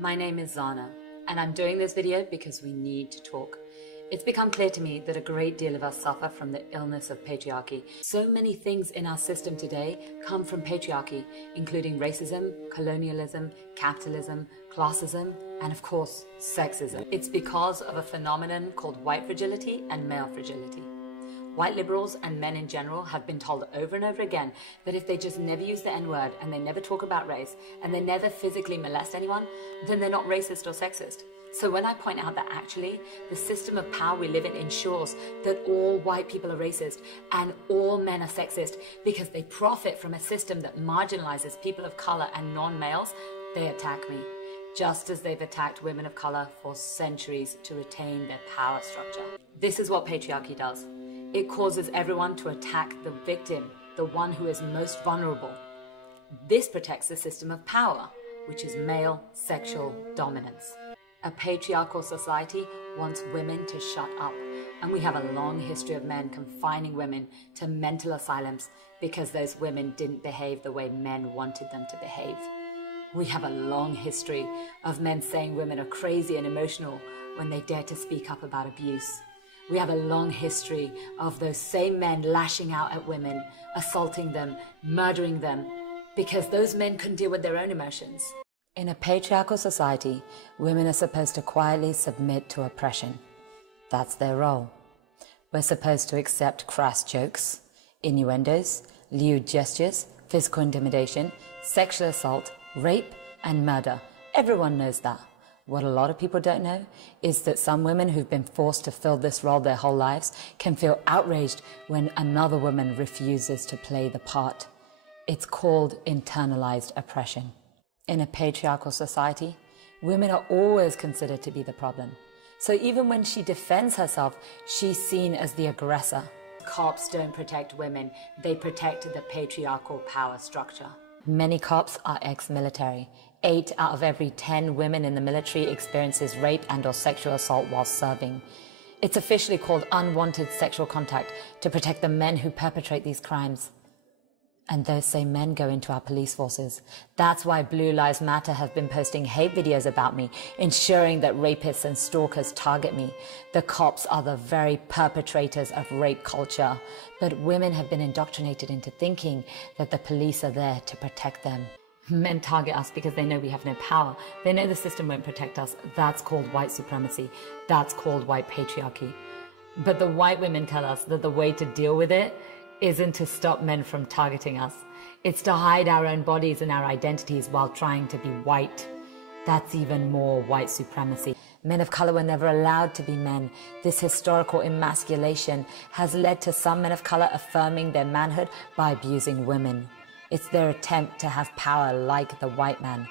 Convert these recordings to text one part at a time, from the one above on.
My name is Zana, and I'm doing this video because we need to talk. It's become clear to me that a great deal of us suffer from the illness of patriarchy. So many things in our system today come from patriarchy, including racism, colonialism, capitalism, classism, and of course, sexism. It's because of a phenomenon called white fragility and male fragility. White liberals and men in general have been told over and over again that if they just never use the N-word and they never talk about race and they never physically molest anyone, then they're not racist or sexist. So when I point out that actually the system of power we live in ensures that all white people are racist and all men are sexist because they profit from a system that marginalizes people of color and non-males, they attack me. Just as they've attacked women of color for centuries to retain their power structure. This is what patriarchy does. It causes everyone to attack the victim, the one who is most vulnerable. This protects the system of power, which is male sexual dominance. A patriarchal society wants women to shut up, and we have a long history of men confining women to mental asylums because those women didn't behave the way men wanted them to behave. We have a long history of men saying women are crazy and emotional when they dare to speak up about abuse. We have a long history of those same men lashing out at women, assaulting them, murdering them, because those men couldn't deal with their own emotions. In a patriarchal society, women are supposed to quietly submit to oppression. That's their role. We're supposed to accept crass jokes, innuendos, lewd gestures, physical intimidation, sexual assault, rape, and murder. Everyone knows that. What a lot of people don't know is that some women who've been forced to fill this role their whole lives can feel outraged when another woman refuses to play the part. It's called internalized oppression. In a patriarchal society, women are always considered to be the problem. So even when she defends herself, she's seen as the aggressor. Cops don't protect women, they protect the patriarchal power structure. Many cops are ex-military. 8 out of every 10 women in the military experiences rape and/or sexual assault while serving. It's officially called unwanted sexual contact to protect the men who perpetrate these crimes. And those same men go into our police forces. That's why Blue Lives Matter have been posting hate videos about me, ensuring that rapists and stalkers target me. The cops are the very perpetrators of rape culture, but women have been indoctrinated into thinking that the police are there to protect them. Men target us because they know we have no power. They know the system won't protect us. That's called white supremacy. That's called white patriarchy. But the white women tell us that the way to deal with it isn't to stop men from targeting us. It's to hide our own bodies and our identities while trying to be white. That's even more white supremacy. Men of color were never allowed to be men. This historical emasculation has led to some men of color affirming their manhood by abusing women. It's their attempt to have power like the white man.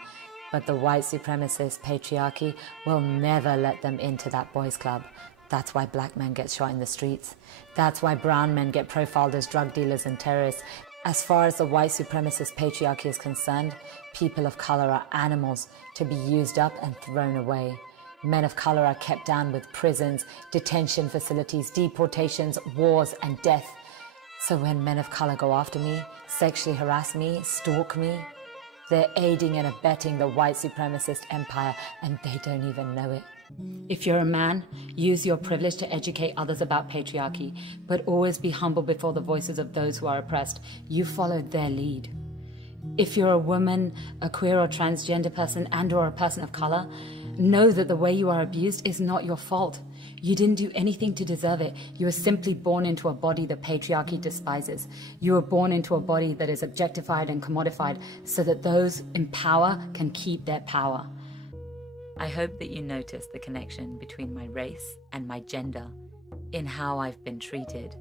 But the white supremacist patriarchy will never let them into that boys' club. That's why black men get shot in the streets. That's why brown men get profiled as drug dealers and terrorists. As far as the white supremacist patriarchy is concerned, people of color are animals to be used up and thrown away. Men of color are kept down with prisons, detention facilities, deportations, wars, and death. So when men of color go after me, sexually harass me, stalk me, they're aiding and abetting the white supremacist empire, and they don't even know it. If you're a man, use your privilege to educate others about patriarchy, but always be humble before the voices of those who are oppressed. You followed their lead. If you're a woman, a queer or transgender person, and/or a person of color, know that the way you are abused is not your fault. You didn't do anything to deserve it. You were simply born into a body that patriarchy despises. You were born into a body that is objectified and commodified so that those in power can keep their power. I hope that you notice the connection between my race and my gender in how I've been treated.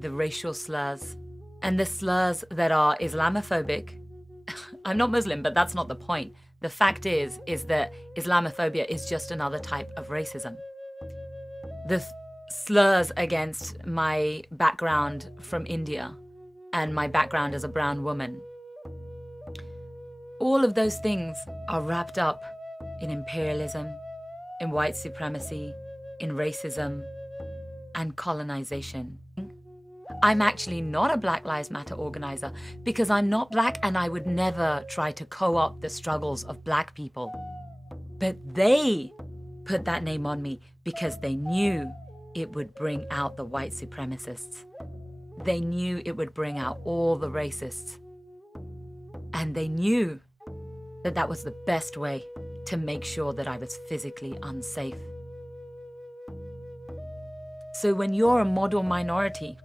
The racial slurs and the slurs that are Islamophobic. I'm not Muslim, but that's not the point. The fact is that Islamophobia is just another type of racism. The slurs against my background from India and my background as a brown woman. All of those things are wrapped up in imperialism, in white supremacy, in racism, and colonization. I'm actually not a Black Lives Matter organizer because I'm not black and I would never try to co-opt the struggles of black people. But they put that name on me because they knew it would bring out the white supremacists. They knew it would bring out all the racists. And they knew that that was the best way to make sure that I was physically unsafe. So when you're a model minority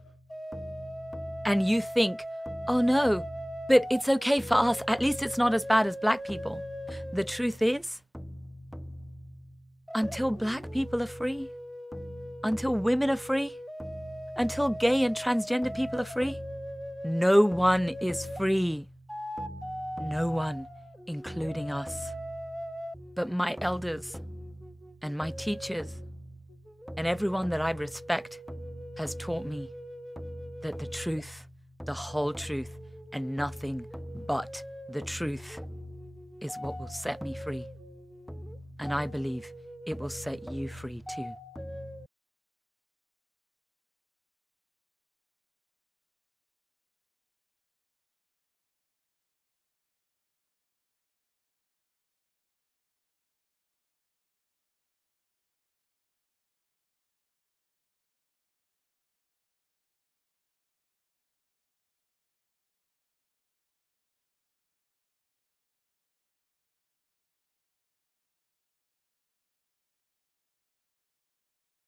and you think, oh no, but it's okay for us, at least it's not as bad as black people. The truth is, until black people are free, until women are free, until gay and transgender people are free, no one is free. No one, including us. But my elders and my teachers and everyone that I respect has taught me that the truth, the whole truth, and nothing but the truth is what will set me free. And I believe it will set you free too.